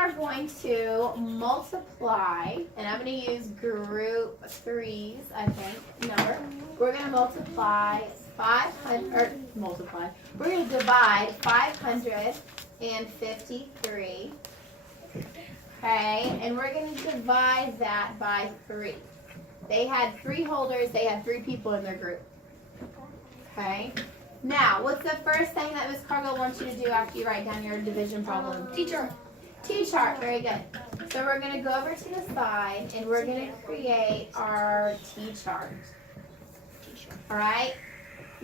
are going to multiply, and I'm going to use group 3's, I think, number. We're going to multiply 500, we're going to divide 553. Okay, and we're going to divide that by 3. They had 3 holders, they had 3 people in their group. Okay, now what's the first thing that Ms. Cargill wants you to do after you write down your division problem? T-chart. T-chart, very good. So we're going to go over to the side and we're going to create our T-chart. All right,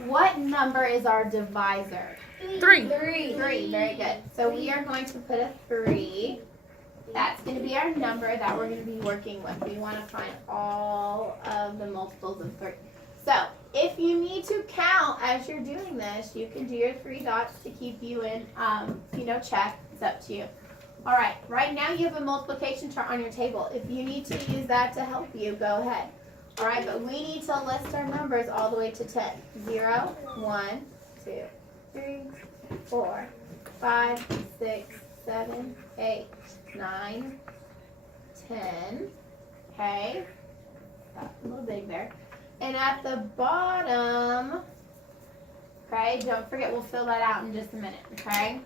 what number is our divisor? 3. 3, very good. So we are going to put a 3. That's going to be our number that we're going to be working with. We want to find all of the multiples of 3. So if you need to count as you're doing this, you can do your 3 dots to keep you in, check. It's up to you. All right, right now you have a multiplication chart on your table. If you need to use that to help you, go ahead. All right, but we need to list our numbers all the way to 10. 0, 1, 2, 3, 4, 5, 6, 7, 8, 9, 10. Okay, that's a little big there. And at the bottom, okay, don't forget we'll fill that out in just a minute, okay?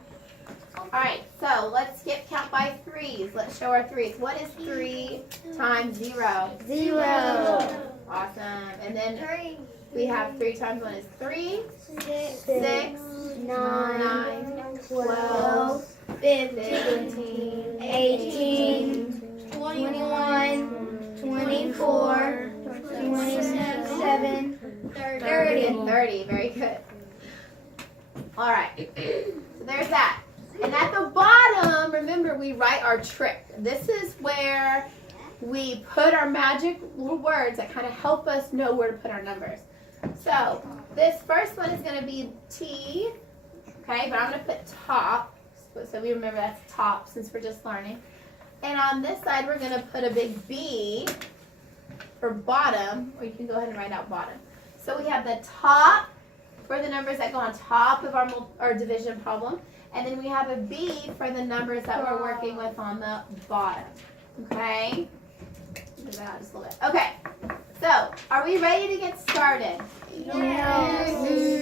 All right, so let's skip count by 3's. Let's show our 3's. What is 3 times 0? 0. Awesome. And then we have 3 times 1 is 3. 6, 9, 12, 15, 18, 21, 24, 27, 30. and 30. Very good. All right. So there's that. And at the bottom, remember, we write our trick. This is where we put our magic little words that kind of help us know where to put our numbers. So this first one is going to be T, okay, but I'm going to put top, so we remember that's top since we're just learning. And on this side, we're going to put a big B for bottom, or you can go ahead and write out bottom. So we have the top for the numbers that go on top of our division problem. And then we have a B for the numbers that we're working with on the bottom. Okay? Move that out just a little bit. Okay. So, are we ready to get started? Yes.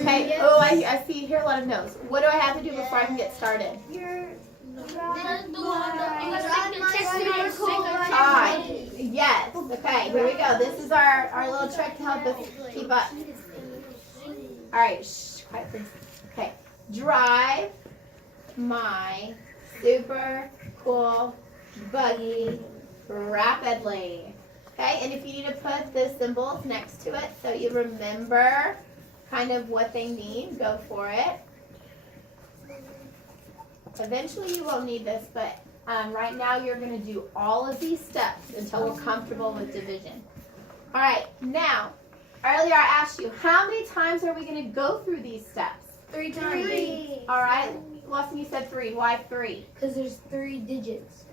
Okay. Oh, I see here a lot of no's. What do I have to do before I can get started? Yes. Okay, here we go. This is our little trick to help us keep up. All right. Shh. Quiet, please. Okay. Drive my super cool buggy rapidly. Okay, and if you need to put the symbols next to it so you remember kind of what they mean, go for it. Eventually you won't need this, but right now you're going to do all of these steps until we're comfortable with division. All right, now, earlier I asked you, how many times are we going to go through these steps? 3 times. 3. All right, Lawson, you said 3. Why 3? Because there's 3 digits.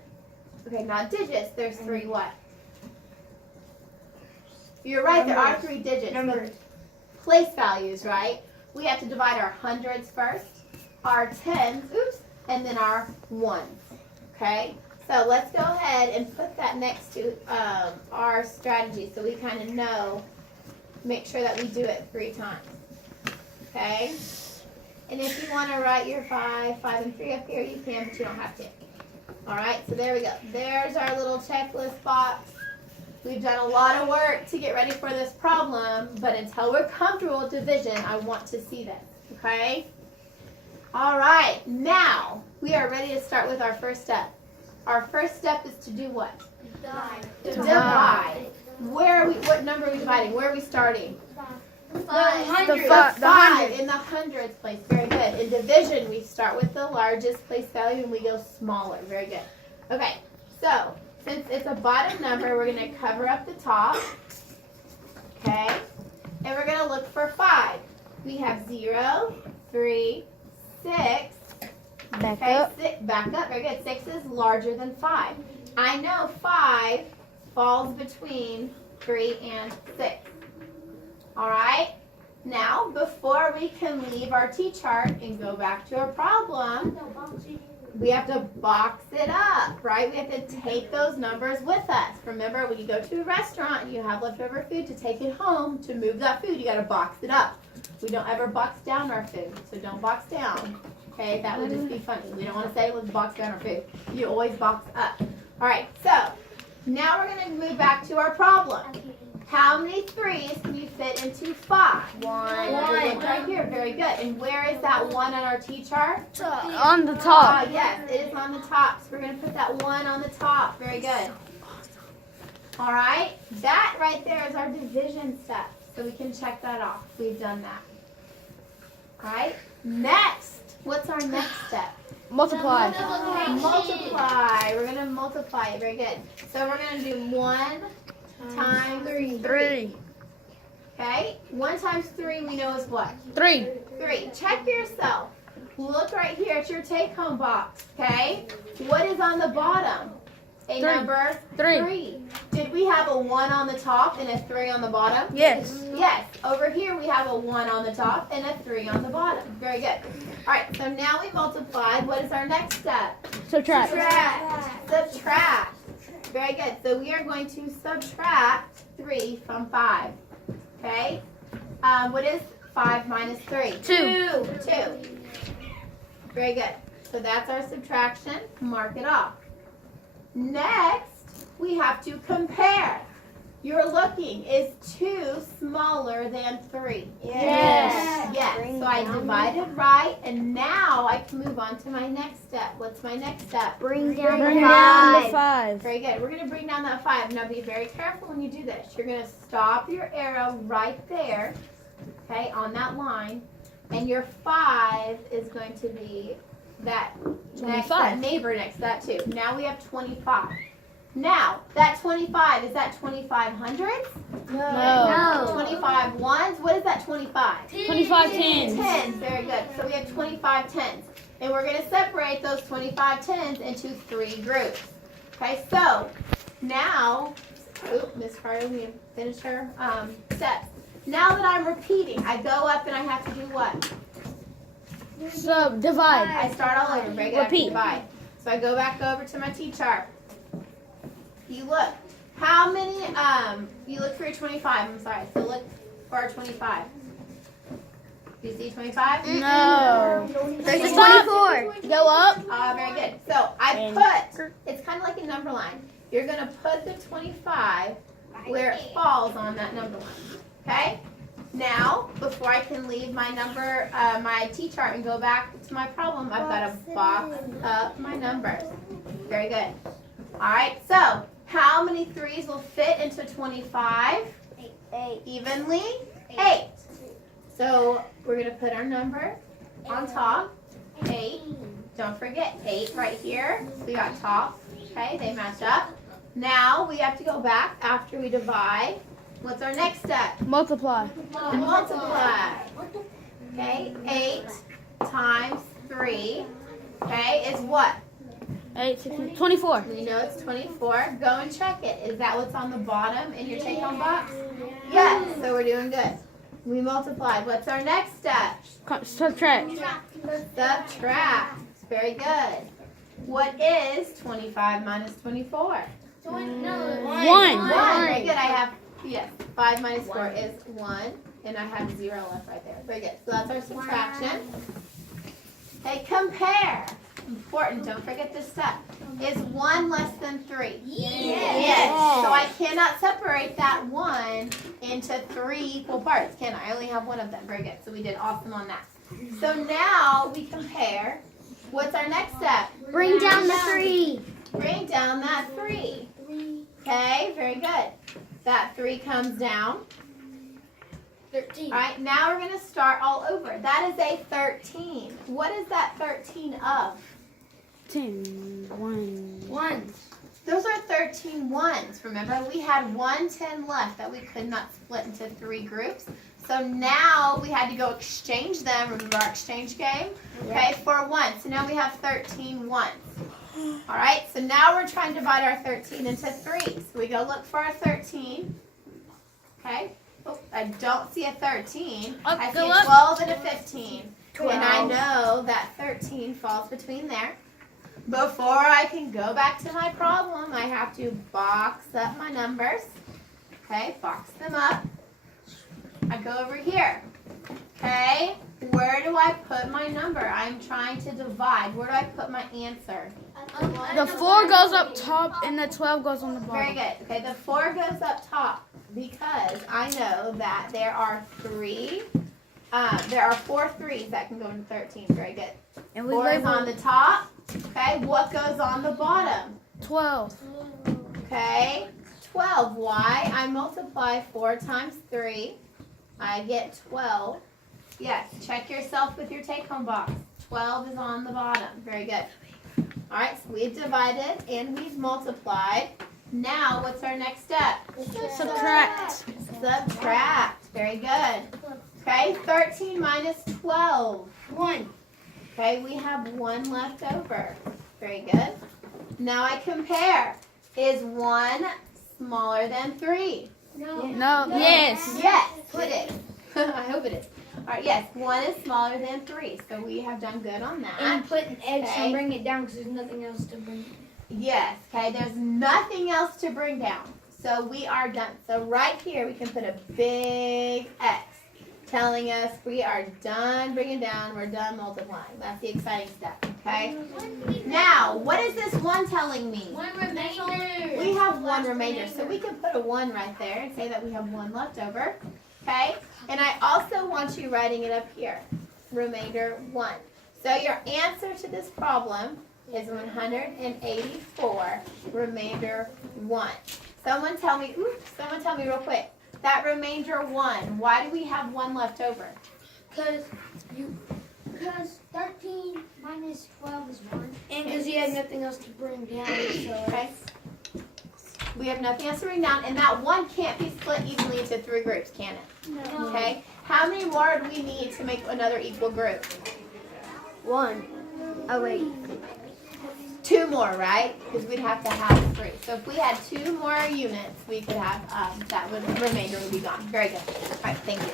Okay, not digits. There's 3 what? You're right, there are 3 digits. Numbers. Place values, right? We have to divide our hundreds first, our tens, and then our ones. Okay? So let's go ahead and put that next to our strategy so we kind of know, make sure that we do it 3 times. Okay? And if you want to write your 5, 5, and 3 up here, you can, but you don't have to. All right, so there we go. There's our little checklist box. We've done a lot of work to get ready for this problem, but until we're comfortable with division, I want to see this, okay? All right, now we are ready to start with our first step. Our first step is to do what? Divide. What number are we dividing? Where are we starting? The 5 in the hundreds place. Very good. In division, we start with the largest place value and we go smaller. Very good. Okay, so since it's a bottom number, we're going to cover up the top. Okay, and we're going to look for 5. We have 0, 3, 6. Back up. Back up. Very good. 6 is larger than 5. I know 5 falls between 3 and 6. All right. Now, before we can leave our T-chart and go back to our problem, we have to box it up, right? We have to take those numbers with us. Remember, when you go to a restaurant and you have leftover food to take it home, to move that food, you got to box it up. We don't ever box down our food, so don't box down. Okay, that would just be funny. We don't want to say let's box down our food. You always box up. All right, so now we're going to move back to our problem. How many 3s can you fit into 5? One. Right here. Very good. And where is that 1 on our T chart? On the top. Yes, it is on the top. So we're going to put that 1 on the top. Very good. All right. That right there is our division step. So we can check that off. We've done that. All right. Next. What's our next step? Multiply. Multiply. We're going to multiply it. Very good. So we're going to do 1 times 3. 3. Okay? 1 times 3 we know is what? 3. 3. Check yourself. Look right here at your take-home box. Okay? What is on the bottom? A 3. number 3. Did we have a 1 on the top and a 3 on the bottom? Yes. Yes. Over here we have a 1 on the top and a 3 on the bottom. Very good. All right. So now we multiplied. What is our next step? Subtract. Subtract. Very good. So we are going to subtract 3 from 5. Okay? What is 5 minus 3? 2. 2. Very good. So that's our subtraction. Mark it off. Next, we have to compare. You're looking, is 2 smaller than 3? Yes. Yes. So I divided right, and now I can move on to my next step. What's my next step? Bring down Bring the down the 5. 5. Very good. We're going to bring down that 5. Now be very careful when you do this. You're going to stop your arrow right there, okay, on that line, and your 5 is going to be that next, that neighbor next to that too. Now we have 25. Now, that 25, is that 25 hundredths? No. 25 ones? What is that 25? 25 tens. Tens, very good. So we have 25 tens. And we're going to separate those 25 tens into 3 groups. Okay, so now, Miss Carter, we finished her steps. Now that I'm repeating, I go up and I have to do what? Divide. I start all over. Very good. I have to Repeat. divide. So I go back over to my T chart. You look. How many, you look for your 25. I'm sorry. So look for our 25. Do you see 25? No. There's Stop. 24. Go up. Very good. So I put, it's kind of like a number line. You're going to put the 25 where it falls on that number line. Okay? Now, before I can leave my number, my T chart and go back to my problem, I've got to box up my numbers. Very good. All right, so how many 3s will fit into 25? 8. Evenly? 8. So we're going to put our number on top. 8. Don't forget 8 right here. We got top. Okay, they match up. Now we have to go back after we divide. What's our next step? Multiply. Multiply. Okay, 8 times 3, okay, is what? 8, 16, 24. We know it's 24. Go and check it. Is that what's on the bottom in your take-home box? Yes, so we're doing good. We multiplied. What's our next step? Subtract. Subtract. Very good. What is 25 minus 24? 1. 1. Very good. I have, yes, 5 minus 4 is 1. And I have 0 left right there. Very good. So that's our subtraction. Okay, compare. Important. Don't forget this step. Is 1 less than 3? Yes. So I cannot separate that 1 into 3 equal parts, can I? I only have one of them. Very good. So we did awesome on that. So now we compare. What's our next step? Bring down the 3. Bring down that 3. Okay, very good. That 3 comes down. 13. All right, now we're going to start all over. That is a 13. What is that 13 of? 10. 1. 1. Those are 13 ones. Remember, we had 1 10 left that we could not split into 3 groups. So now we had to go exchange them. Remember our exchange game? Okay, for 1. So now we have 13 ones. All right, so now we're trying to divide our 13 into 3. So we go look for our 13. Okay. Oh, I don't see a 13. I see a 12 and a 15. And I know that 13 falls between there. before I can go back to my problem, I have to box up my numbers. Okay, box them up. I go over here. Okay, where do I put my number? I'm trying to divide. Where do I put my answer? The 4 goes up top and the 12 goes on the Very bottom. good. Okay, the 4 goes up top because I know that there are 4 threes that can go into 13. Very good. And we 4 is on label the top. Okay, what goes on the bottom? 12. Okay, 12. Why? I multiply 4 times 3. I get 12. Yes, check yourself with your take-home box. 12 is on the bottom. Very good. All right, so we've divided and we've multiplied. Now, what's our next step? Subtract. Subtract. Very good. Okay, 13 minus 12. 1. Okay, we have 1 left over. Very good. Now I compare. Is 1 smaller than 3? No. Yes. Yes, it is. I hope it is. All right, yes, 1 is smaller than 3, so we have done good on that. And put an X Okay. and bring it down because there's nothing else to bring. Yes, okay, there's nothing else to bring down. So we are done. So right here we can put a big X telling us we are done bringing down, we're done multiplying. That's the exciting step, okay? Now, what is this 1 telling me? 1 remainder. We have 1 remainder, so we can put a 1 right there and say that we have 1 left over, okay? And I also want you writing it up here, remainder 1. So your answer to this problem is 184, remainder 1. Someone tell me real quick, that remainder 1, why do we have 1 left over? Because 13 minus 12 is 1. And because you had nothing else to bring down. So Okay. We have nothing else to bring down, and that 1 can't be split evenly into 3 groups, can it? No. Okay. How many more do we need to make another equal group? 1. Oh, wait. 2 more, right? Because we'd have to have 3. So if we had 2 more units, we could have, that remainder would be gone. Very good. All right, thank you.